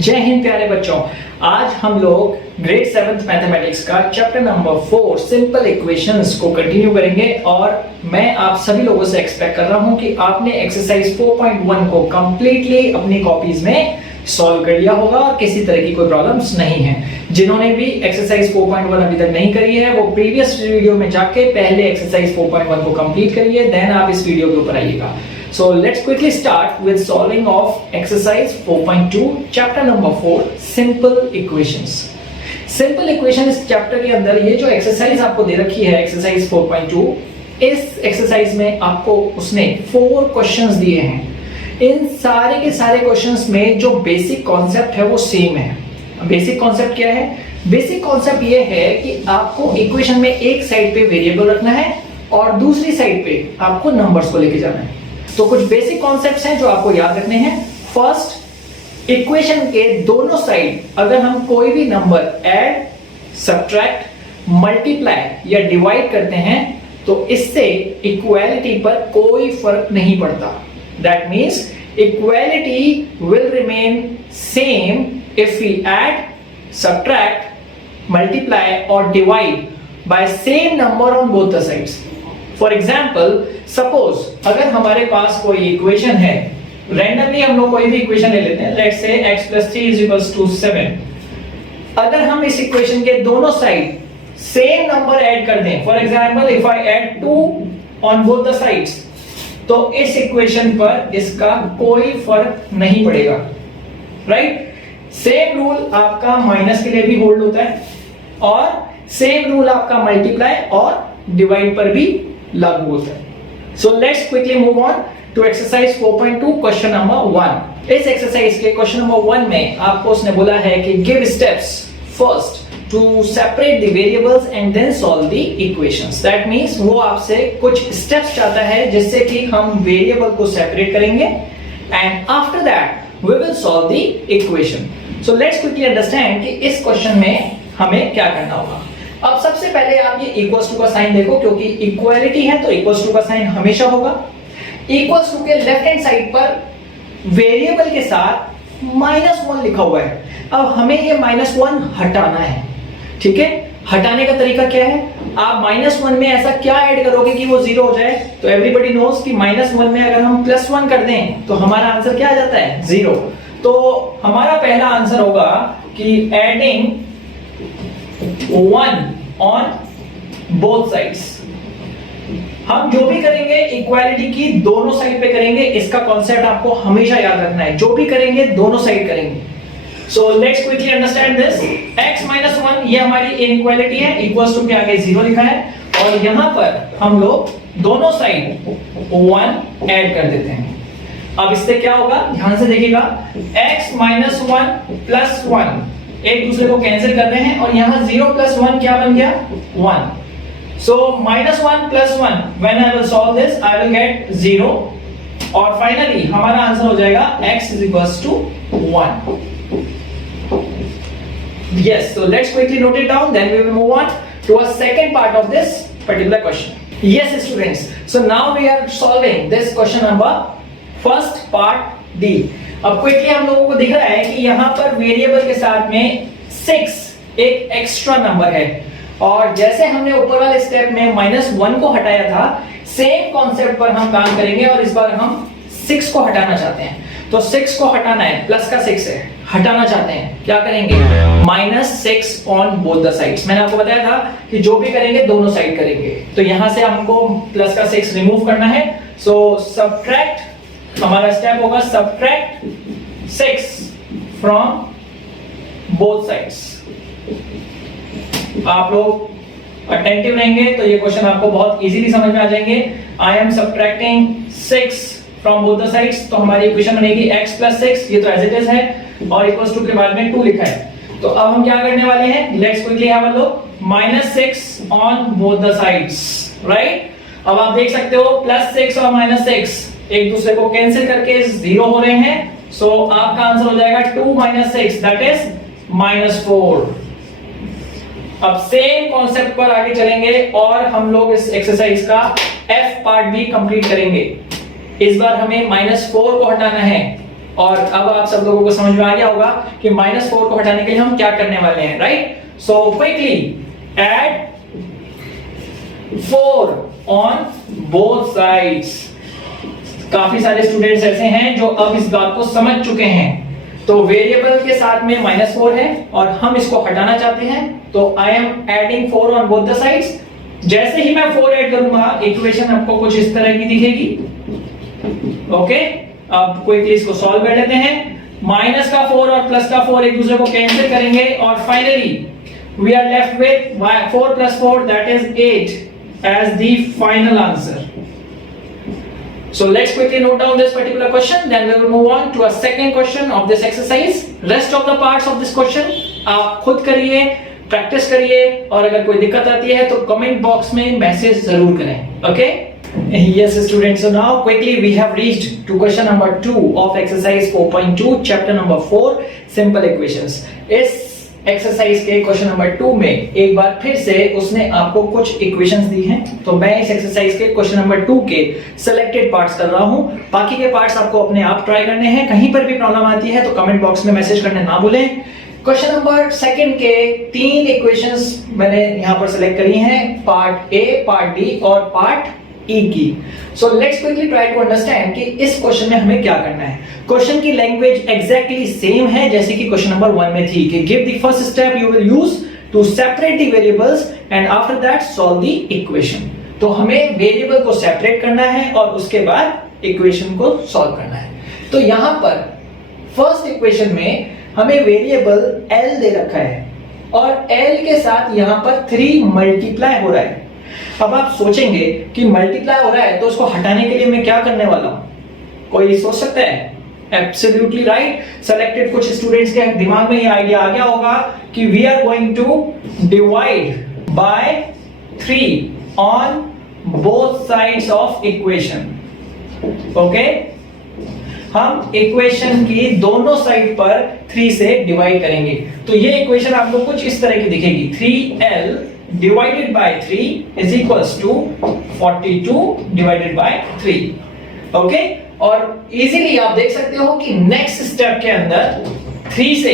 जय हिंद प्यारे बच्चों। आज हम लोग ग्रेड 7th मैथमेटिक्स का चैप्टर नंबर 4 सिंपल इक्वेशंस को कंटिन्यू करेंगे और मैं आप सभी लोगों से एक्सपेक्ट कर रहा हूं कि आपने एक्सरसाइज 4.1 को कंप्लीटली अपनी कॉपीज में सॉल्व कर लिया होगा और किसी तरह की कोई प्रॉब्लम्स नहीं है। जिन्होंने भी एक्सरसाइज 4.1 अभी तक नहीं करी है वो प्रीवियस वीडियो में जाके पहले एक्सरसाइज 4.1 को कंप्लीट करिए, देन आप इस वीडियो के ऊपर आइएगा। So let's quickly start with solving of exercise 4.2 chapter number 4 simple equations। Simple equation इस चैप्टर के अंदर ये जो एक्सरसाइज आपको दे रखी है एक्सरसाइज 4.2, इस एक्सरसाइज में आपको उसने 4 क्वेश्चंस दिए हैं। इन सारे के सारे क्वेश्चंस में जो बेसिक कॉन्सेप्ट है वो सेम है। बेसिक कॉन्सेप्ट क्या है? बेसिक कॉन्सेप्ट ये है कि आपको इक्वेशन में एक साइड पे वेरिएबल रखना है और दूसरी साइड पे आपको नंबर्स को लेके जाना है। तो कुछ बेसिक कॉन्सेप्ट्स हैं जो आपको याद रखने हैं। फर्स्ट, इक्वेशन के दोनों साइड अगर हम कोई भी नंबर ऐड, सब्ट्रैक्ट, मल्टीप्लाई या डिवाइड करते हैं तो इससे इक्वालिटी पर कोई फर्क नहीं पड़ता। That means equality will remain same if we add, subtract, multiply और divide by same number on both the sides. For example, suppose अगर हमारे पास कोई इक्वेशन है, रैंडमली हम लोग कोई भी इक्वेशन ले लेते हैं, लेट्स से x + 3 = 7। अगर हम इस इक्वेशन के दोनों साइड सेम नंबर ऐड कर दें, for example if I add 2 on both the sides, तो इस इक्वेशन पर इसका कोई फर्क नहीं पड़ेगा, राइट? सेम रूल आपका माइनस के लिए भी होल्ड होता है और सेम रूल आपका मल्टीप्लाई और डिवाइड पर भी लागू होता है। So let's quickly move on to exercise 4.2 question number 1। इस एक्सरसाइज के क्वेश्चन नंबर 1 में आपको उसने बोला है कि give steps first to separate the variables and then solve the equations। That means वो आपसे कुछ steps चाहता है जिससे कि हम वेरिएबल को सेपरेट करेंगे and after that we will solve the equation। So let's quickly understand कि इस क्वेश्चन में हमें क्या करना होगा। अब सबसे पहले आप ये इक्वल्स टू का साइन देखो, क्योंकि इक्वालिटी है तो इक्वल्स टू का साइन हमेशा होगा। इक्वल्स टू के लेफ्ट हैंड साइड पर वेरिएबल के साथ -1 लिखा हुआ है। अब हमें ये -1 हटाना है, ठीक है? हटाने का तरीका क्या है? आप -1 में ऐसा क्या ऐड करोगे कि वो 0 हो जाए? तो एवरीबॉडी नोज कि -1 में अगर हम +1 कर दें तो हमारा आंसर क्या आ जाता है? 0। तो हमारा पहला आंसर होगा कि एडिंग 1 on both sides। हम जो भी करेंगे इक्वालिटी की दोनों साइड पे करेंगे, इसका कॉन्सेप्ट आपको हमेशा याद रखना है। जो भी करेंगे दोनों साइड करेंगे। सो let's quickly understand this. x - 1 ये हमारी इनइक्वालिटी है, इक्वल्स टू के आगे 0 लिखा है और यहां पर हम लोग दोनों साइड 1 ऐड कर देते हैं। अब इससे क्या होगा, ध्यान से देखिएगा। x - 1 + 1 एक दूसरे को कैंसिल कर रहे हैं और यहां 0 + 1 क्या बन गया? 1। सो -1 + 1 when I will solve this I will get 0 और फाइनली हमारा आंसर हो जाएगा x = 1। Yes, so let's quickly note it down, then we will move on to a second part of this particular question। Yes students, so now we are solving this question number first part D। अब quickly हम लोगों को दिख रहा है कि यहाँ पर वेरिएबल के साथ में 6 एक एक्स्ट्रा नंबर है और जैसे हमने ऊपर वाले स्टेप में -1 को हटाया था, सेम कॉन्सेप्ट पर हम काम करेंगे और इस बार हम 6 को हटाना चाहते हैं। तो 6 को हटाना है, प्लस का 6 है, हटाना चाहते हैं, क्या करेंगे? -6 ऑन बोथ द साइड्स। मैंने आपको बताया था कि जो भी करेंगे दोनों साइड करेंगे। तो यहां से हमको प्लस का 6 रिमूव करना है। सो सब्ट्रैक्ट, हमारा स्टेप होगा सब्ट्रैक्ट 6 फ्रॉम बोथ साइड्स। आप लोग अटेंटिव रहेंगे तो ये क्वेश्चन आपको बहुत इजीली समझ में आ जाएंगे। I am subtracting 6 from both the sides, तो हमारी इक्वेशन बनेगी x + 6, ये तो एज इट इज है और इक्वल्स टू के बाद में 2 लिखा है। तो अब हम क्या करने वाले हैं? Let's quickly have a look. -6 on both the sides, right? अब आप देख सकते हो +6 और -6 एक दूसरे को कैंसिल करके 0 हो रहे हैं। सो आपका आंसर हो जाएगा 2 - 6 दैट इज -4। अब सेम कॉन्सेप्ट पर आगे चलेंगे और हम लोग इस एक्सरसाइज का F पार्ट भी कंप्लीट करेंगे। इस बार हमें -4 को हटाना है और अब आप सब लोगों को समझ में आ गया होगा कि -4 को हटाने के लिए हम क्या करने वाले हैं, right? So quickly add 4 on both sides. काफी सारे स्टूडेंट्स ऐसे हैं जो अब इस बात को समझ चुके हैं। तो वेरिएबल के साथ में -4 है और हम इसको हटाना चाहते हैं, तो I am adding 4 on both the sides. जैसे ही मैं 4 ऐड करूंगा इक्वेशन आपको कुछ इस तरह की दिखेगी। ओके, अब क्विकली इसको सॉल्व कर लेते हैं। माइनस का 4 और प्लस का 4 एक दूसरे को कैंसिल करेंगे और finally we are left with 4 + 4 that is 8 as the final answer. So let's quickly note down this particular question, then we will move on to a second question of this exercise. Rest of the parts of this question आप खुद करिए, practice करिए और अगर कोई दिक्कत आती है तो कमेंट बॉक्स में मैसेज जरूर करें। Okay? Yes students, so now quickly we have reached to question number 2 of exercise 4.2 chapter number 4 simple equations. इस एक्सरसाइज के क्वेश्चन नंबर 2 में एक बार फिर से उसने आपको कुछ इक्वेशंस दी हैं, तो मैं इस एक्सरसाइज के क्वेश्चन नंबर 2 के सिलेक्टेड पार्ट्स कर रहा हूं। बाकी के पार्ट्स आपको अपने आप ट्राई करने हैं। कहीं पर भी प्रॉब्लम आती है तो कमेंट बॉक्स में मैसेज करने ना भूलें। क्वेश्चन नंबर 2 के 3 इक्वेशंस मैंने यहां पर सिलेक्ट करी हैं, पार्ट ए, पार्ट डी और पार्ट ई की। So let's quickly try to understand कि इस क्वेश्चन में हमें क्या करना है। क्वेश्चन की लैंग्वेज एग्जैक्टली सेम है जैसे कि क्वेश्चन नंबर 1 में थी कि give the first step you will use to separate the variables and after that solve the equation. तो हमें वेरिएबल को सेपरेट करना है और उसके बाद इक्वेशन को सॉल्व करना है। तो यहां पर फर्स्ट इक्वेशन में हमें वेरिएबल l दे रखा है और l के साथ यहां पर 3 मल्टीप्लाई हो रहा है। अब आप सोचेंगे कि मल्टीप्लाई हो रहा है तो उसको हटाने के लिए मैं क्या करने वाला हूं? कोई सोच सकता है? Absolutely right. सेलेक्टेड कुछ स्टूडेंट्स के दिमाग में ये आइडिया आ गया होगा कि we are going to divide by 3 on both sides of equation. Okay, हम इक्वेशन की दोनों साइड पर 3 से डिवाइड करेंगे। तो ये इक्वेशन आपको कुछ इस तरह की दिखेगी, 3l divided by 3 is equals to 42 divided by 3। Okay, और इजीली आप देख सकते हो कि नेक्स्ट स्टेप के अंदर 3 से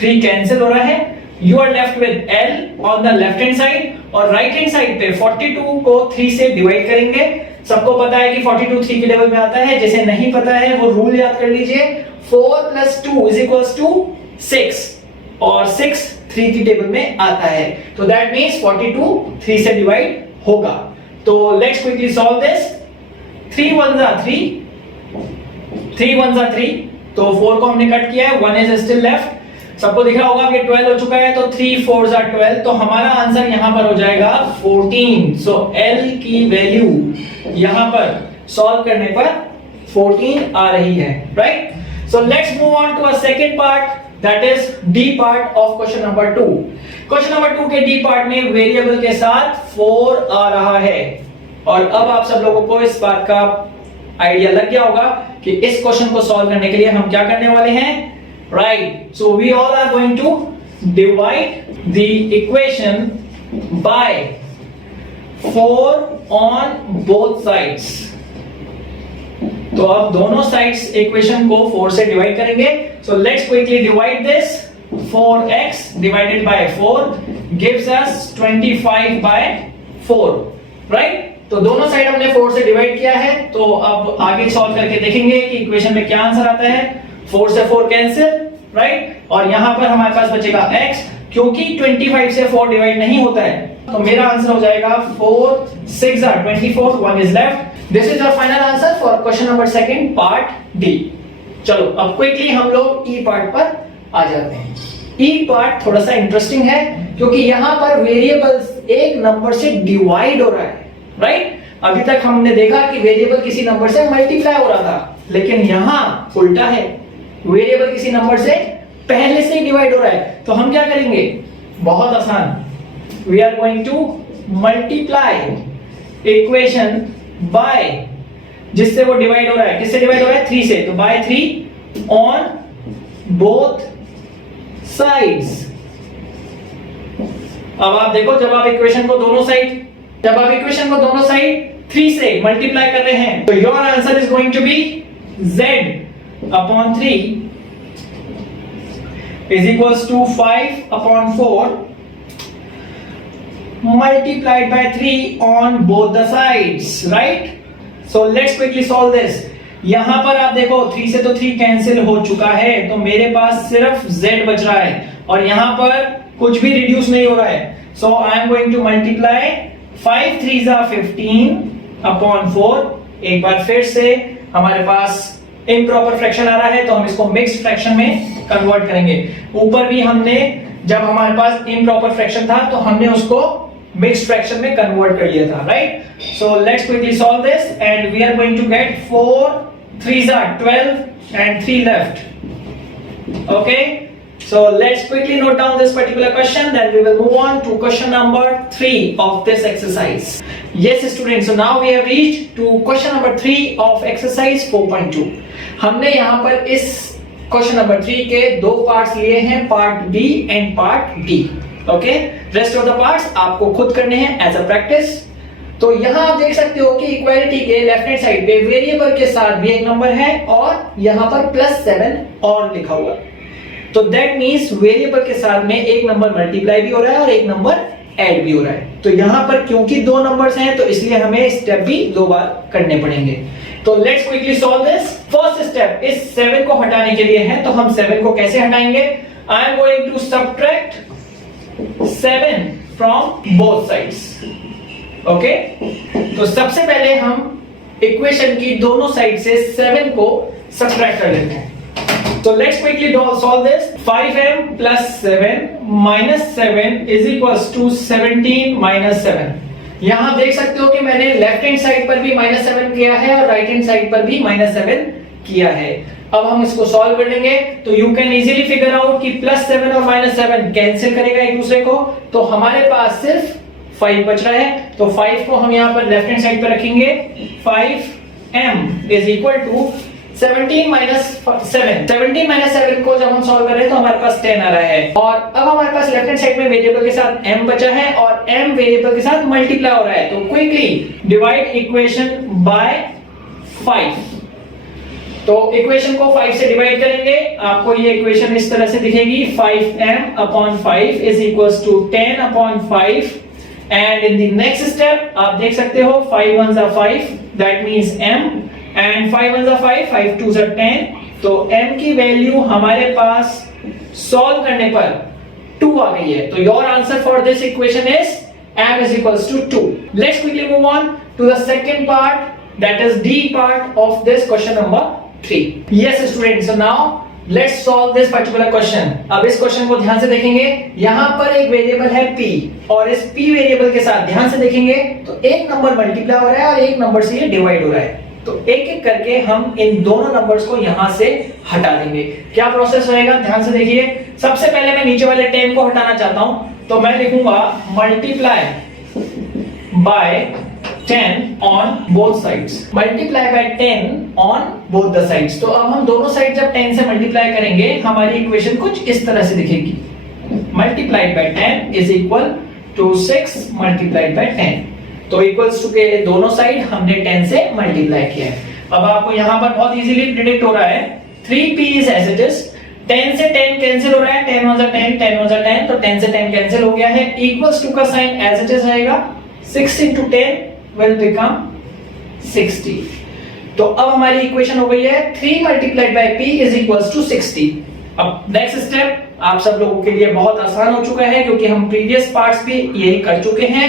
3 कैंसिल हो रहा है। You are left with l on the left hand side और राइट हैंड साइड पे 42 को 3 से डिवाइड करेंगे। सबको पता है कि 42 3 के लेवल में आता है। जिसे नहीं पता है वो रूल याद कर लीजिए, 4 + 2 is equals to 6 और 6 3 की टेबल में आता है। तो दैट मींस 42 3 से डिवाइड होगा। तो लेट्स क्विकली सॉल्व दिस। 3 1 जा 3, 3 1 जा 3, तो 4 को हमने कट किया है, 1 इज स्टिल लेफ्ट। सबको दिख रहा होगा कि 12 हो चुका है, तो 3 4 जा 12, तो हमारा आंसर यहां पर हो जाएगा 14। सो l की वैल्यू यहां पर सॉल्व करने पर 14 आ रही है, right? So let's move on to a second part, that is D part of question number 2। Question number 2 के D part में वेरिएबल के साथ 4 आ रहा है और अब आप सब लोगों को इस बात का आइडिया लग गया होगा कि इस क्वेश्चन को सॉल्व करने के लिए हम क्या करने वाले हैं, right? So we all are going to divide the equation by 4 on both sides. तो अब दोनों साइड्स इक्वेशन को 4 से डिवाइड करेंगे। सो let's quickly divide this. 4x divided by 4 gives us 25/4, right? तो दोनों साइड हमने 4 से डिवाइड किया है। तो अब आगे सॉल्व करके देखेंगे कि इक्वेशन में क्या आंसर आता है। 4 से 4 कैंसिल, राइट? और यहां पर हमारे पास बचेगा x, क्योंकि 25 से 4 डिवाइड नहीं होता है, तो मेरा आंसर हो जाएगा 4 6 are 24, 1 is left। This is our final answer for question number 2 part D। चलो अब क्विकली हम लोग E पार्ट पर आ जाते हैं। E पार्ट थोड़ा सा इंटरेस्टिंग है क्योंकि यहाँ पर वेरिएबल्स एक नंबर से डिवाइड हो रहा है, राइट? अभी तक हमने देखा कि वेरिएबल किसी नंबर से मल्टीप्लाई हो रहा था, लेकिन यहाँ उल्टा है, वेरिएबल किसी नंबर से पहले से डिवाइड हो रहा है। तो हम क्या करेंगे? बहुत आसान, we are going to multiply equation by जिससे वो डिवाइड हो रहा है, किससे डिवाइड हो रहा है? 3 से, तो बाय 3 ऑन बोथ साइड्स। अब आप देखो, जब आप इक्वेशन को दोनों साइड 3 से मल्टीप्लाई कर रहे हैं, तो your answer is going to be z upon 3 is equals to 5 upon 4 multiplied by 3 on both the sides, right? So let's quickly solve this. यहां पर आप देखो 3 से तो 3 कैंसिल हो चुका है, तो मेरे पास सिर्फ z बच रहा है और यहां पर कुछ भी रिड्यूस नहीं हो रहा है. So I am going to multiply 5 3s are 15 upon 4. एक बार फिर से हमारे पास इम्प्रॉपर फ्रैक्शन आ रहा है, तो हम इसको मिक्स्ड फ्रैक्शन में कन्वर्ट करेंगे. ऊपर भी हमने जब हमारे पास इम्प्रॉपर फ्रैक्शन था तो हमने उसको मिक्स्ड फ्रैक्शन में कन्वर्ट कर लिया था, right? So let's quickly solve this and we are going to get 4 3s are 12 and 3 left. Okay, so let's quickly note down this particular question, then we will move on to question number 3 of this exercise. Yes students, so now we have reached to question number 3 of exercise 4.2. हमने यहाँ पर इस question number 3 के दो parts लिए हैं, part B and part D. Okay, rest of the parts आपको खुद करने हैं एज अ प्रैक्टिस. तो यहां आप देख सकते हो कि इक्वालिटी के लेफ्ट हैंड साइड पे वेरिएबल के साथ भी एक नंबर है और यहां पर +7 और लिखा हुआ है. तो दैट मींस वेरिएबल के साथ में एक नंबर मल्टीप्लाई भी हो रहा है और एक नंबर ऐड भी हो रहा है. तो यहां पर क्योंकि दो नंबर्स हैं तो इसलिए हमें स्टेप भी दो बार करने पड़ेंगे. तो let's quickly solve this. First step इस 7 को हटाने के लिए है, तो हम 7 को कैसे हटाएंगे? I am going to subtract 7 from both sides. Okay, तो सबसे पहले हम इक्वेशन की दोनों साइड से 7 को सबट्रैक्ट कर लेते हैं. तो let's quickly solve this. 5m plus 7 minus 7 is equals to 17 minus 7. यहां देख सकते हो कि मैंने लेफ्ट हैंड साइड पर भी -7 किया है और राइट हैंड साइड पर भी -7 किया है. अब हम इसको सॉल्व कर लेंगे. तो you can easily figure out कि +7 और -7 कैंसिल करेगा एक दूसरे को, तो हमारे पास सिर्फ 5 बच रहा है. तो 5 को हम यहां पर लेफ्ट हैंड साइड पर रखेंगे. 5m is equal to 17 minus 7. 17 minus 7 को जब हम सॉल्व कर रहे हैं तो हमारे पास 10 आ रहा है. और अब हमारे पास लेफ्ट हैंड साइड में वेरिएबल के साथ m बचा है और m वेरिएबल के साथ मल्टीप्लाई हो रहा है. तो क्विकली डिवाइड इक्वेशन बाय 5. तो इक्वेशन को 5 से डिवाइड करेंगे, आपको ये इक्वेशन इस तरह से दिखेगी. 5m upon 5 is equals to 10 upon 5. And in the next step आप देख सकते हो 5 1s are 5, that means m, and 5 1s are 5, 5 2s are 10. तो m की वैल्यू हमारे पास सॉल्व करने पर 2 आ गई है. तो your answer for this equation is m is equals to 2. Let's quickly move on to the second part, that is D part of this question number 3. Yes students, so now let's solve this particular question. अब इस question को ध्यान से देखेंगे. यहां पर एक variable है p और इस p वेरिएबल के साथ ध्यान से देखेंगे तो एक नंबर मल्टीप्लाई हो रहा है और एक नंबर से ये डिवाइड हो रहा है. तो एक एक करके हम इन दोनों नंबर्स को यहां से हटा देंगे. क्या प्रोसेस रहेगा ध्यान से देखिए. सबसे पहले मैं नीचे वाले 10 को हटाना चाहता हूं, तो मैं लिखूंगा multiply by 10 on both sides. Multiply by 10 on both the sides. तो अब हम दोनों साइड जब 10 से मल्टीप्लाई करेंगे हमारी इक्वेशन कुछ इस तरह से दिखेगी. Multiplied by 10 is equal to 6 multiplied by 10. तो इक्वल्स टू के दोनों साइड हमने 10 से मल्टीप्लाई किया है. अब आपको यहाँ पर बहुत इजीली प्रिडिक्ट हो रहा है. 3p is as it is. 10 से 10 कैंसिल हो रहा है. 10 1s are 10, 10 1s are 10, तो 10 से 10 कैंसिल हो गया है. इक्वल्स टू का साइन एज इट इज रहेगा. 6 into 10 will become 60. तो अब हमारी इक्वेशन हो गई है 3 multiplied by p is equals to 60. अब नेक्स्ट स्टेप आप सब लोगों के लिए बहुत आसान हो चुका है क्योंकि हम प्रीवियस पार्ट्स भी यही कर चुके हैं.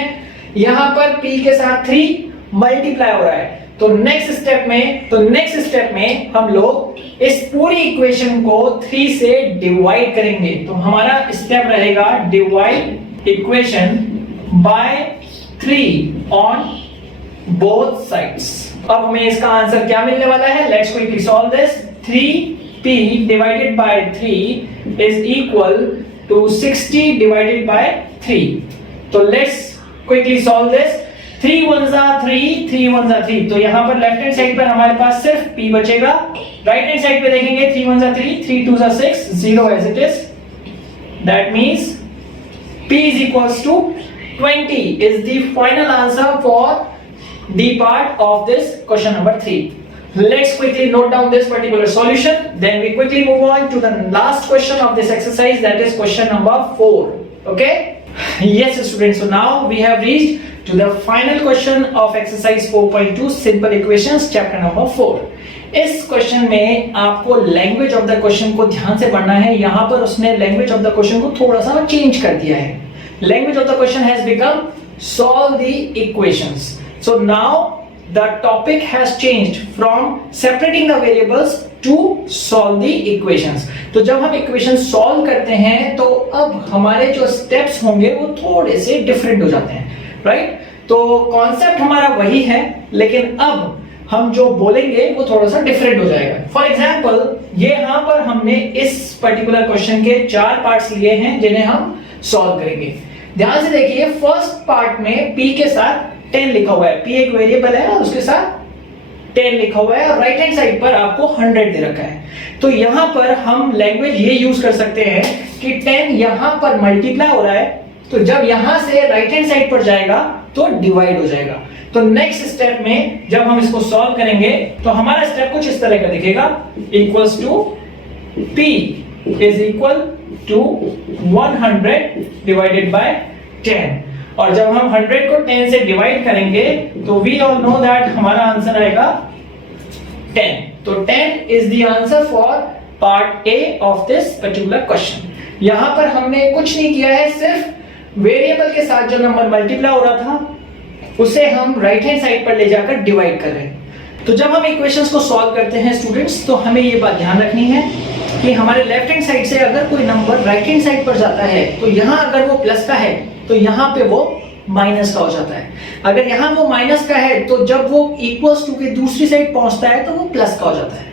यहां पर p के साथ 3 मल्टीप्लाई हो रहा है. तो नेक्स्ट स्टेप में हम लोग इस पूरी इक्वेशन को 3 से डिवाइड करेंगे. तो हमारा स्टेप रहेगा divide equation by 3 on both sides. अब हमें इसका आंसर क्या मिलने वाला है? Let's quickly solve this. 3p divided by 3 is equal to 60 divided by 3. तो let's quickly solve this. 3 1s are 3, 3 1s are 3. तो यहाँ पर लेफ्ट हैंड साइड पर हमारे पास सिर्फ p बचेगा. राइट हैंड साइड पे देखेंगे 3 1s are 3, 3 2s are 6, 0 as it is. That means p is equals to 20 is the final answer for D part of this question number 3. Let's quickly note down this particular solution. Then we quickly move on to the last question of this exercise, that is question number 4. Okay? Yes, students. So now we have reached to the final question of exercise 4.2, simple equations, chapter number 4. इस question में आपको language of the question को ध्यान से पढ़ना है। यहां पर उसने लैंग्वेज ऑफ द क्वेश्चन को थोड़ा सा चेंज कर दिया है। Language of the question has become solve the equations. So now the topic has changed from separating the variables to solve the equations. तो जब हम इक्वेशन सॉल्व करते हैं तो अब हमारे जो स्टेप्स होंगे वो थोड़े से डिफरेंट हो जाते हैं, राइट? तो कॉन्सेप्ट हमारा वही है, लेकिन अब हम जो बोलेंगे वो थोड़ा सा डिफरेंट हो जाएगा। फॉर एग्जाम्पल, ये यहां पर हमने इस पर्टिकुलर क्वेश्चन के 4 पार्ट्स लिए हैं जिन्हें हम सॉल्व करेंगे। ध्यान से देखिए, फर्स्ट पार्ट में p के साथ 10 लिखा हुआ है। p एक वेरिएबल है और उसके साथ 10 लिखा हुआ है और राइट हैंड साइड पर आपको 100 दे रखा है। तो यहां पर हम लैंग्वेज ये यूज कर सकते हैं कि 10 यहां पर मल्टीप्लाई हो रहा है, तो जब यहां से राइट हैंड साइड पर जाएगा तो डिवाइड हो जाएगा। तो नेक्स्ट स्टेप में जब हम इसको सॉल्व करेंगे तो हमारा स्टेप कुछ इस तरह का दिखेगा, equals to p is equal to 100 divided by 10। और जब हम 100 को 10 से डिवाइड करेंगे तो वी ऑल नो दैट हमारा आंसर आएगा 10। तो 10 is the answer for part A of this particular question. यहां पर हमने कुछ नहीं किया है, सिर्फ वेरिएबल के साथ जो नंबर मल्टीप्लाई हो रहा था उसे हम राइट हैंड साइड पर ले जाकर डिवाइड कर रहे हैं। तो जब हम इक्वेशंस को सॉल्व करते हैं स्टूडेंट्स, तो हमें ये बात ध्यान रखनी है कि हमारे लेफ्ट हैंड साइड से अगर कोई नंबर राइट हैंड साइड पर जाता है तो यहां अगर वो प्लस का है तो यहां पे वो माइनस का हो जाता है। अगर यहां वो माइनस का है तो जब वो इक्वल्स टू के दूसरी साइड पहुंचता है तो वो प्लस का हो जाता है,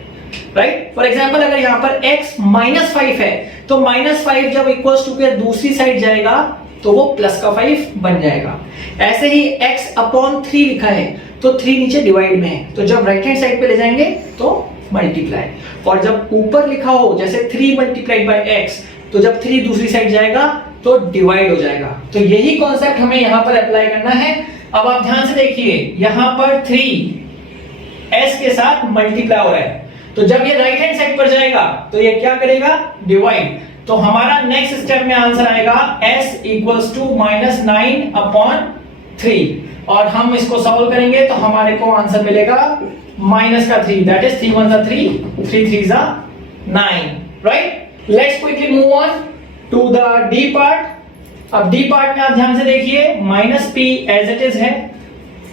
राइट? फॉर एग्जांपल, अगर यहां पर x -5 है तो -5 जब इक्वल्स टू के दूसरी साइड जाएगा तो वो प्लस का 5 बन जाएगा। ऐसे ही x/3 लिखा है तो 3 नीचे डिवाइड में है, तो जब राइट हैंड साइड पे ले जाएंगे तो मल्टीप्लाई। और जब ऊपर लिखा हो जैसे 3 मल्टीप्लाइड बाय x, तो जब 3 दूसरी साइड जाएगा तो डिवाइड हो जाएगा। तो यही कॉन्सेप्ट हमें यहां पर अप्लाई करना है। अब आप ध्यान से देखिए, यहां पर 3 s के साथ मल्टीप्लाई हो रहा है, तो जब ये राइट हैंड साइड पर जाएगा तो ये क्या करेगा, डिवाइड। तो हमारा नेक्स्ट स्टेप में आंसर आएगा s इक्वल्स टू -9/3 और हम इसको सॉल्व करेंगे तो हमारे को आंसर मिलेगा -3, that is 3 1 3 3 3 9, right? Let's quickly move on to the D part. अब डी पार्ट में आप ध्यान से देखिए, -p एज इट इज है,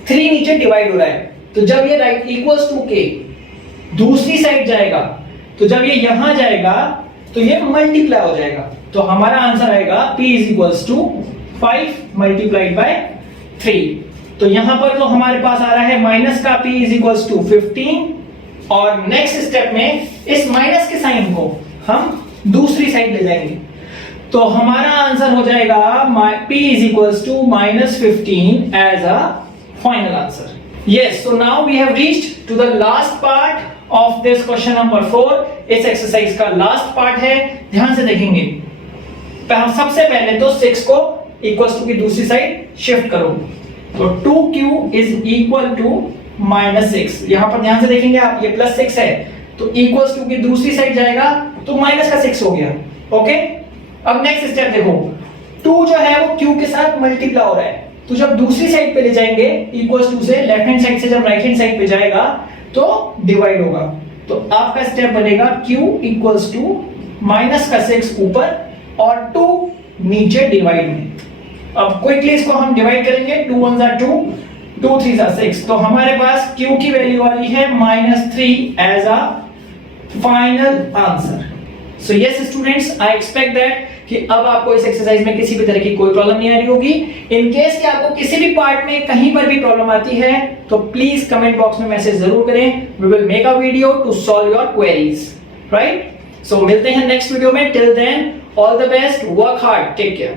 3 नीचे डिवाइड हो रहा है, तो जब ये राइट इक्वल्स टू के दूसरी साइड जाएगा तो जब ये यहां जाएगा तो ये मल्टीप्लाई हो जाएगा। तो हमारा आंसर आएगा p is equals to 5 multiplied by 3। तो यहां पर तो हमारे पास आ रहा है माइनस का p इज इक्वल्स टू 15 और नेक्स्ट स्टेप में इस माइनस के साइन को हम दूसरी साइड ले जाएंगे, तो हमारा आंसर हो जाएगा p is equals to -15 as a final answer. Yes, so now we have reached to the last part of this question number 4. इस एक्सरसाइज का लास्ट पार्ट है, ध्यान से देखेंगे। सबसे पहले तो 6 को इक्वल्स टू की दूसरी साइड शिफ्ट करो, तो 2q इज इक्वल टू -6। यहां पर ध्यान से देखेंगे आप, ये +6 है तो इक्वल्स टू की दूसरी साइड जाएगा तो -6 हो गया। ओके, अब नेक्स्ट स्टेप देखो, 2 जो है वो q के साथ मल्टीप्लाई हो रहा है, तो जब दूसरी साइड पे ले जाएंगे इक्वल्स टू से, लेफ्ट हैंड साइड से जब राइट हैंड साइड पे जाएगा तो डिवाइड होगा। तो आपका स्टेप बनेगा q इक्वल्स टू -6 ऊपर और 2 नीचे डिवाइड में। अब क्विकली इसको हम डिवाइड करेंगे, 2 1 2 2 3 6, तो हमारे पास q की वैल्यू वाली है -3 as a final answer. So yes students, I expect that कि अब आपको इस एक्सरसाइज में किसी भी तरह की कोई प्रॉब्लम नहीं आ रही होगी। इन केस कि आपको किसी भी पार्ट में कहीं पर भी प्रॉब्लम आती है तो प्लीज कमेंट बॉक्स में मैसेज जरूर करें। We will make a video to solve your queries, right? So मिलते हैं नेक्स्ट वीडियो में। Till then, all the best, work hard, take care.